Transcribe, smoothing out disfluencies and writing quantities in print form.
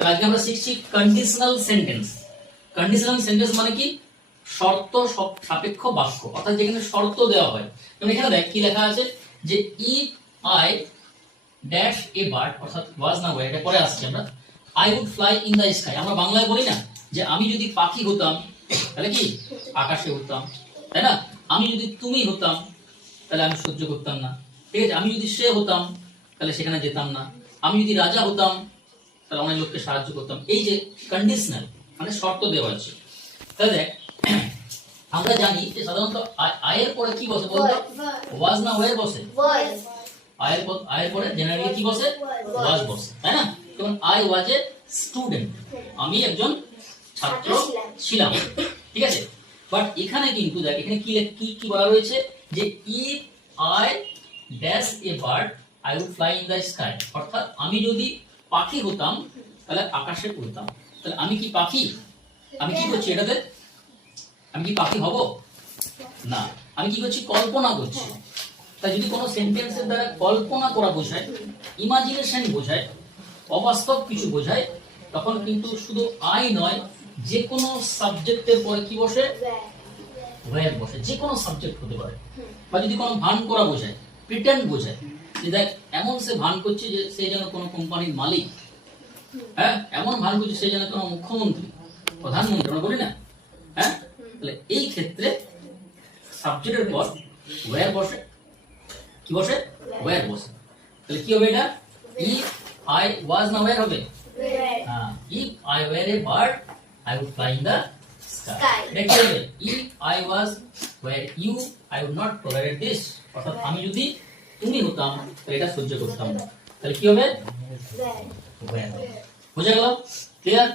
তাহলে আজকে আমরা শিখছি কন্ডিশনাল সেন্টেন্স। কন্ডিশনাল সেন্টেন্স মানে কি? শর্ত সাপেক্ষ বাক্য, অর্থাৎ যেখানে শর্ত দেওয়া হয়। যেমন এখানে দেখ কি লেখা আছে যে if I dash a bird, অর্থাৎ ওয়াজ না ওয়ার, এটা পরে আসছে আমরা। I would fly in the sky, আমরা বাংলায় বলি না যে আমি যদি পাখি হতাম তাহলে কি আকাশে উড়তাম, তাই না? আমি যদি তুমি হতাম তাহলে আমি সহ্য করতাম না, ঠিক আছে? আমি যদি সে হতাম তাহলে সেখানে যেতাম না। আমি যদি রাজা হতাম তাহলে অনেক লোককে সাহায্য করতাম। এই যে কন্ডিশনাল মানে শর্ত দেওয়া আছে। তাহলে দেখ আমরা জানি যে সাধারণত আয়ের পরে কি বসে বলতো? ওয়াজ না ওয়ার বসে? আয়ের পরে জেনারেলি কি বসে? ওয়াজ বসে, তাই না? যেমন আই ওয়াজ এ স্টুডেন্ট, আমি একজন ছাত্র ছিলাম, ঠিক আছে? বাট এখানে কিন্তু দেখ এখানে কি কি কি বলা রয়েছে যে if I dash a bird I would fly in the sky, অর্থাৎ আমি যদি পাখি হতাম তাহলে আকাশে উড়তাম। তাহলে আমি কি পাখি? আমি কি করছি এটাতে? আমি কি পাখি হব না, আমি কি করছি? কল্পনা করছি। তাই যদি কোনো সেন্টেন্সের দ্বারা কল্পনা করা বোঝায়, ইমাজিনেশন বোঝায়, অবাস্তব কিছু বোঝায়, তখন কিন্তু শুধু আই নয়, যে কোনো সাবজেক্টের পরে কি বসে? ওয়্যার বসে। যে কোনো সাবজেক্ট হতে পারে। বা যদি কোনো ভান করা বোঝায়, প্রিটেন্ড বোঝায়, যে দেখ এমন সে ভান করছে যে সে যেন কোনো কোম্পানির মালিক, হ্যাঁ, এমন ভান করছে সে যেন কোনো মুখ্যমন্ত্রী, প্রধানমন্ত্রী, আমরা বলি না? হ্যাঁ, তাহলে এই ক্ষেত্রে সাবজেক্টের পর ওয়্যার বসে। কি বসে? ওয়্যার বসে। তাহলে কি হবে এটা? ইফ আই ওয়াজ না ওয়্যার হবে? হ্যাঁ, if I were a bird I would fly in the sky. এটা কি হবে? If I was were you I would not tolerate this, অর্থাৎ আমি যদি তুমি হতাম তাহলে এটা সহ্য করতাম না। তাহলে কি হবে? ওয়্যার। বুঝা গেল? ক্লিয়ার?